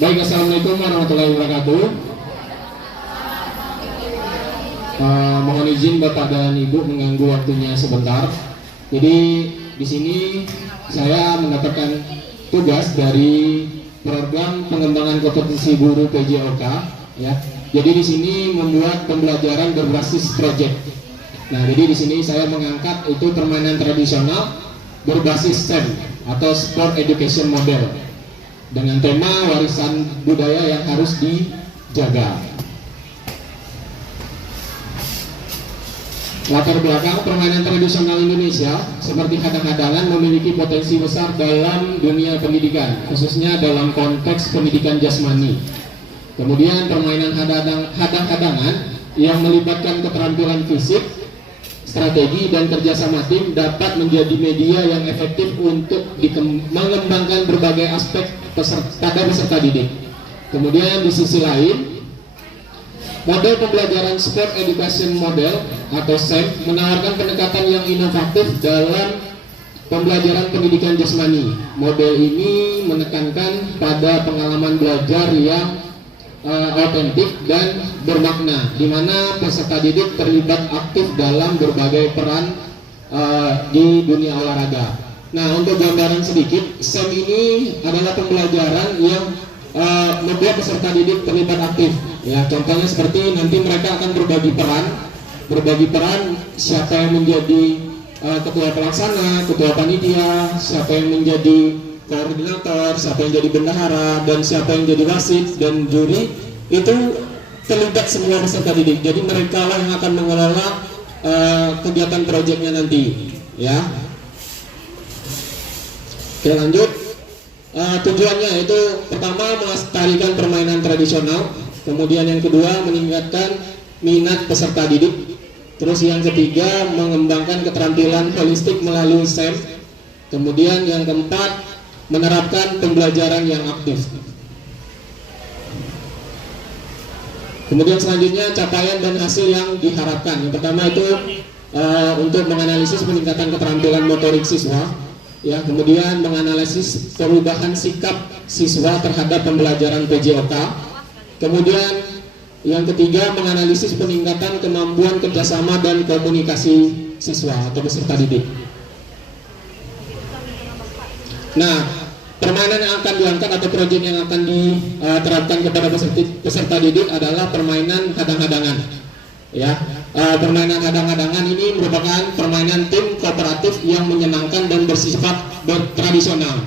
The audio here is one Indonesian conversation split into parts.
Baik, assalamualaikum warahmatullahi wabarakatuh. Mohon izin Bapak dan Ibu mengganggu waktunya sebentar. Jadi di sini saya mendapatkan tugas dari program pengembangan kompetensi guru PJOK, ya. Jadi di sini membuat pembelajaran berbasis project. Nah, jadi di sini saya mengangkat itu permainan tradisional berbasis STEM atau Sport Education Model dengan tema warisan budaya yang harus dijaga. Latar belakang permainan tradisional Indonesia seperti hadang-hadangan memiliki potensi besar dalam dunia pendidikan, khususnya dalam konteks pendidikan jasmani. Kemudian permainan hadang-hadangan yang melibatkan keterampilan fisik, strategi dan kerjasama tim dapat menjadi media yang efektif untuk mengembangkan berbagai aspek pada peserta didik. Kemudian di sisi lain, model pembelajaran Sport Education Model atau SEM menawarkan pendekatan yang inovatif dalam pembelajaran pendidikan jasmani. Model ini menekankan pada pengalaman belajar yang autentik dan bermakna, di mana peserta didik terlibat aktif dalam berbagai peran di dunia olahraga. Nah, untuk gambaran sedikit, SEM ini adalah pembelajaran yang membuat peserta didik terlibat aktif. Ya, contohnya seperti nanti mereka akan berbagi peran siapa yang menjadi ketua pelaksana, ketua panitia, siapa yang menjadi koordinator, siapa yang jadi bendahara, dan siapa yang jadi wasit dan juri. Itu terlibat semua peserta didik. Jadi mereka lah yang akan mengelola kegiatan proyeknya nanti, ya. Oke, lanjut. Tujuannya itu pertama melestarikan permainan tradisional, kemudian yang kedua meningkatkan minat peserta didik, terus yang ketiga mengembangkan keterampilan holistik melalui SEM, kemudian yang keempat menerapkan pembelajaran yang aktif. Kemudian selanjutnya capaian dan hasil yang diharapkan. Yang pertama itu untuk menganalisis peningkatan keterampilan motorik siswa, ya. Kemudian menganalisis perubahan sikap siswa terhadap pembelajaran PJOK. Kemudian yang ketiga menganalisis peningkatan kemampuan kerjasama dan komunikasi siswa atau peserta didik. Nah, permainan yang akan diangkat atau proyek yang akan diterapkan kepada peserta didik adalah permainan hadang-hadangan. Ya, permainan hadang-hadangan ini merupakan permainan tim kooperatif yang menyenangkan dan bersifat tradisional.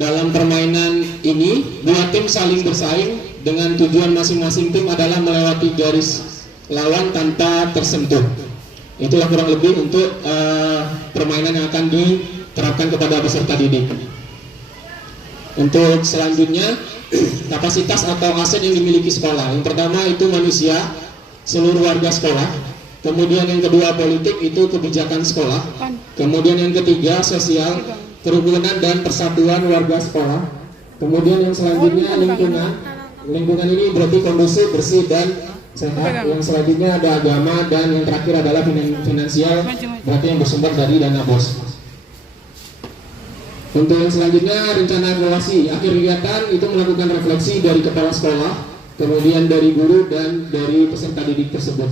Dalam permainan ini, dua tim saling bersaing dengan tujuan masing-masing tim adalah melewati garis lawan tanpa tersentuh. Itulah kurang lebih untuk permainan yang akan diterapkan kepada peserta didik. Untuk selanjutnya, kapasitas atau aset yang dimiliki sekolah. Yang pertama itu manusia, seluruh warga sekolah. Kemudian yang kedua politik, itu kebijakan sekolah. Kemudian yang ketiga sosial, kerukunan dan persatuan warga sekolah. Kemudian yang selanjutnya lingkungan. Lingkungan ini berarti kondusif, bersih dan sehat. Yang selanjutnya ada agama, dan yang terakhir adalah finansial, berarti yang bersumber dari dana BOS. Untuk yang selanjutnya rencana evaluasi. Akhir kegiatan itu melakukan refleksi dari kepala sekolah, kemudian dari guru dan dari peserta didik tersebut.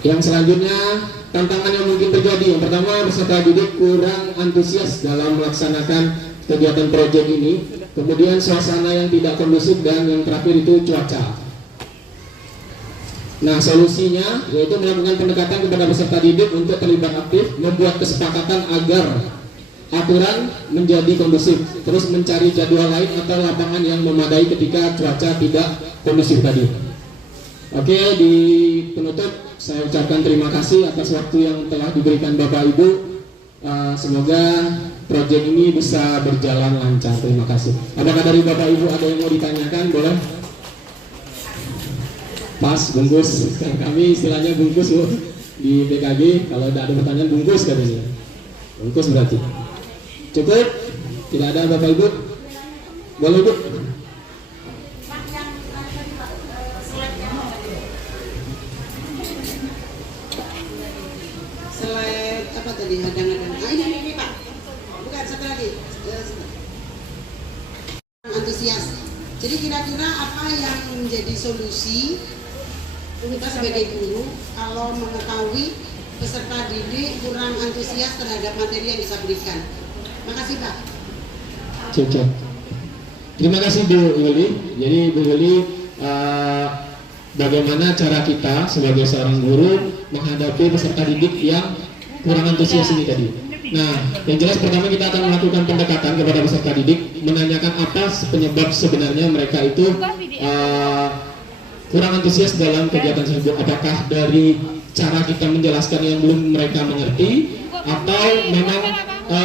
Yang selanjutnya tantangan yang mungkin terjadi. Yang pertama, peserta didik kurang antusias dalam melaksanakan kegiatan proyek ini. Kemudian suasana yang tidak kondusif, dan yang terakhir itu cuaca. Nah, solusinya yaitu melakukan pendekatan kepada peserta didik untuk terlibat aktif, membuat kesepakatan agar aturan menjadi kondusif, terus mencari jadwal lain atau lapangan yang memadai ketika cuaca tidak kondusif tadi. Oke, di penutup saya ucapkan terima kasih atas waktu yang telah diberikan Bapak Ibu. Semoga proyek ini bisa berjalan lancar. Terima kasih. Apakah dari Bapak Ibu ada yang mau ditanyakan? Boleh? Pas, bungkus. Kami istilahnya bungkus Bu di BKG. Kalau tidak ada pertanyaan, bungkus katanya. Bungkus berarti. Cukup? Tidak ada Bapak Ibu? Boleh Bu? Slide apa tadi? Hadang-hadang. Ini Pak. Bukan, satu lagi. antusias. Jadi kira-kira apa yang menjadi solusi kita sebagai guru kalau mengetahui peserta didik kurang antusias terhadap materi yang bisa berikan? Makasih Pak. Cocok. Terima kasih Bu Yuli. Jadi Bu Yuli, bagaimana cara kita sebagai seorang guru menghadapi peserta didik yang kurang antusias ini tadi? Nah, yang jelas pertama kita akan melakukan pendekatan kepada peserta didik, menanyakan apa penyebab sebenarnya mereka itu kurang antusias dalam kegiatan tersebut. Apakah dari cara kita menjelaskan yang belum mereka mengerti, atau memang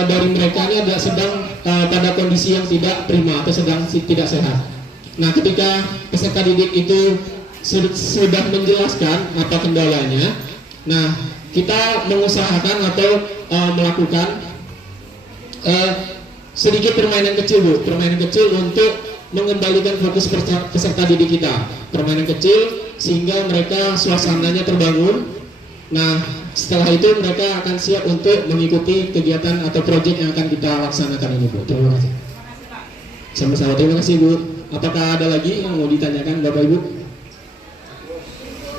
dari mereka ini ada sedang pada kondisi yang tidak prima atau sedang tidak sehat. Nah, ketika peserta didik itu sudah menjelaskan apa kendalanya, nah kita mengusahakan atau melakukan sedikit permainan kecil Bu, permainan kecil untuk mengembalikan fokus peserta didik kita, permainan kecil sehingga mereka suasananya terbangun. Nah, setelah itu mereka akan siap untuk mengikuti kegiatan atau proyek yang akan kita laksanakan ini Bu. Terima kasih. Sama-sama, terima kasih Bu. Apakah ada lagi yang mau ditanyakan Bapak Ibu?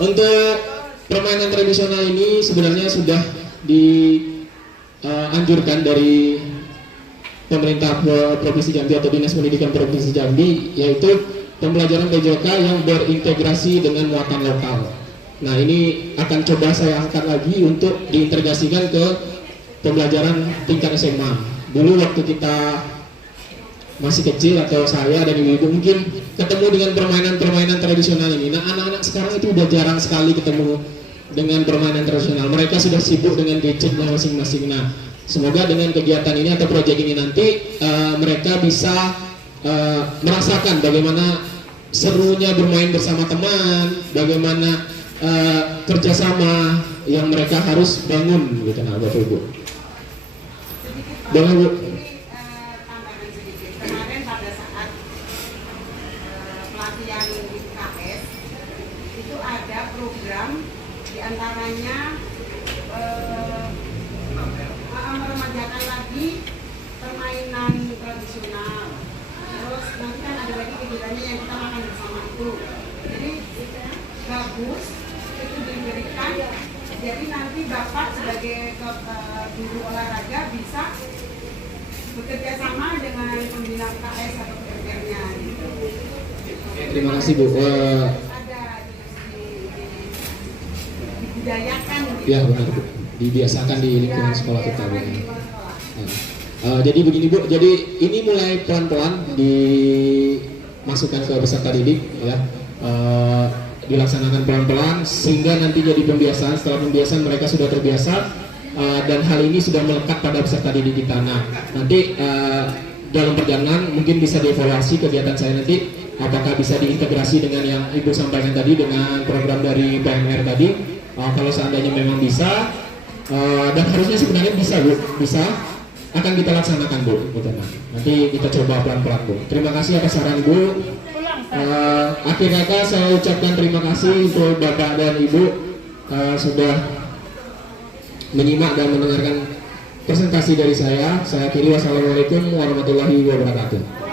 Untuk permainan tradisional ini sebenarnya sudah dianjurkan dari pemerintah Provinsi Jambi atau Dinas Pendidikan Provinsi Jambi, yaitu pembelajaran PJK yang berintegrasi dengan muatan lokal. Nah, ini akan coba saya angkat lagi untuk diintegrasikan ke pembelajaran tingkat SMA. Dulu waktu kita masih kecil atau saya dan ibu-ibu mungkin ketemu dengan permainan-permainan tradisional ini. Nah, anak-anak sekarang itu udah jarang sekali ketemu dengan permainan tradisional. Mereka sudah sibuk dengan gadgetnya masing-masing. Nah, semoga dengan kegiatan ini atau proyek ini nanti mereka bisa merasakan bagaimana serunya bermain bersama teman, bagaimana kerjasama yang mereka harus bangun gitu. Nah, Bapak Ibu. Boleh Bu. Antaranya meremajakan lagi permainan tradisional. Terus nanti kan ada lagi kegiatannya yang kita makan bersama itu. Jadi bagus itu diberikan. Jadi nanti Bapak sebagai guru olahraga bisa bekerja sama dengan pembina KS atau PMR-nya. Gitu. Terima kasih Bu. Ya benar Bu, dibiasakan di lingkungan sekolah kita Bu. Jadi begini Bu, jadi ini mulai pelan-pelan dimasukkan ke peserta didik ya, dilaksanakan pelan-pelan sehingga nanti jadi pembiasaan. Setelah pembiasaan mereka sudah terbiasa dan hal ini sudah melekat pada peserta didik kita. Nah, nanti dalam perjalanan mungkin bisa dievaluasi kegiatan saya nanti apakah bisa diintegrasi dengan yang Ibu sampaikan tadi dengan program dari PMR tadi. Kalau seandainya memang bisa dan harusnya sebenarnya bisa Bu, bisa akan kita laksanakan Bu. Nanti kita coba pelan-pelan Bu. Terima kasih atas saran Bu. Akhir kata saya ucapkan terima kasih untuk Bapak dan Ibu sudah menyimak dan mendengarkan presentasi dari saya. Saya akhiri, wassalamualaikum warahmatullahi wabarakatuh.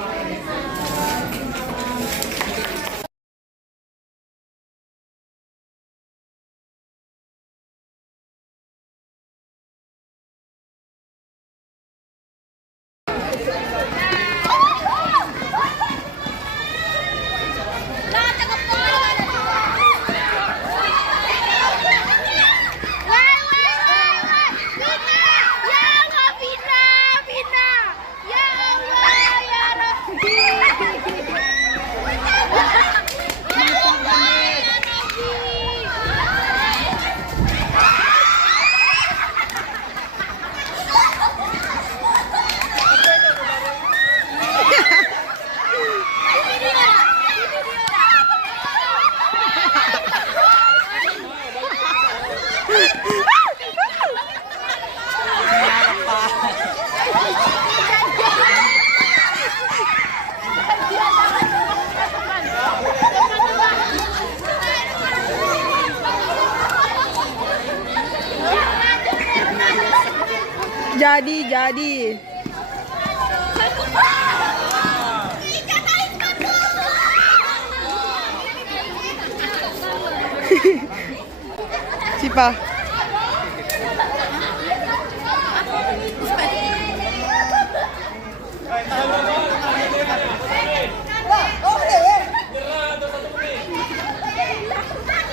Jadi Sipa.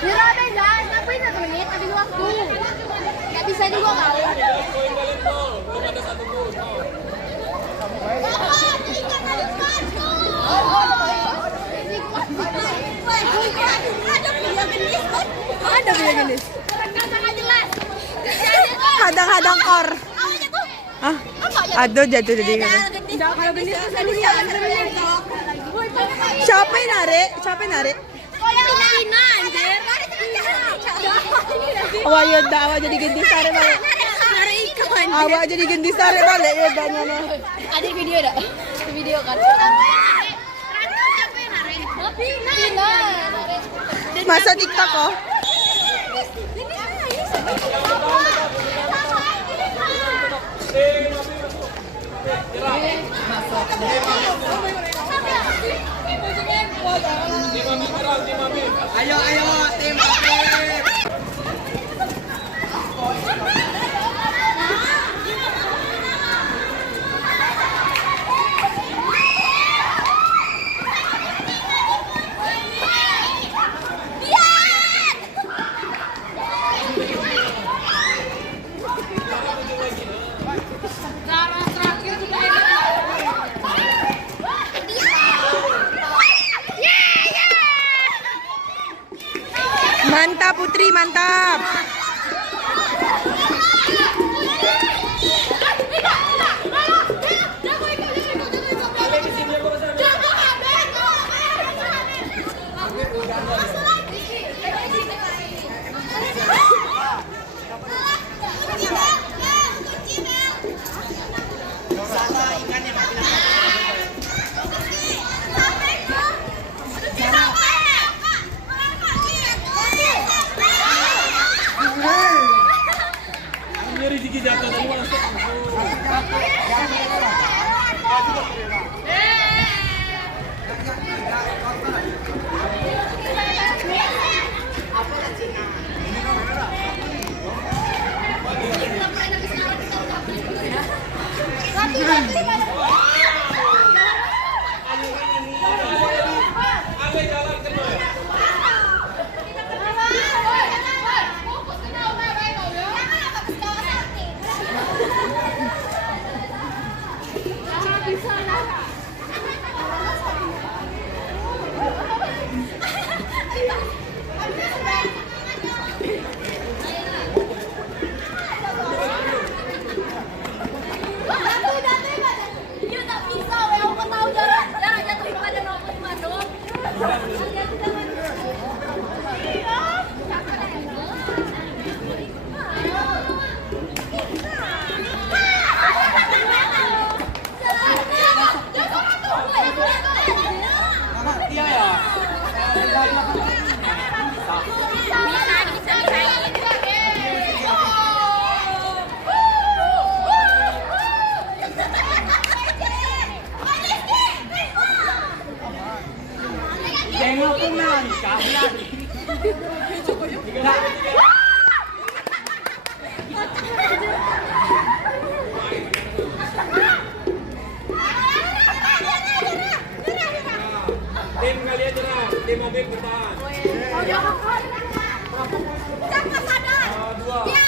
Grabe guys, ngapain na tuloy? Tapi gua aku. Gak bisa juga kau. Ada punya jenis. Hadang-hadang kor. Ah, aduh jatuh jadi. Kalau gendis itu sedih. Siapa yang narik? Siapa yang narik? Pina anjir. Awak yaudah, awak jadi gendis tarik balik. Narik ikan. Awak jadi gendis tarik balik yaudah nyono. Ada video dah? Video kan. Pina. Masa TikTok kok? Ayo, tim Habib. Mantap Putri, mantap. Tengok teman, kahlan. Tim kalian jerah, tim Habib bertahan. Jangan sadar. Dia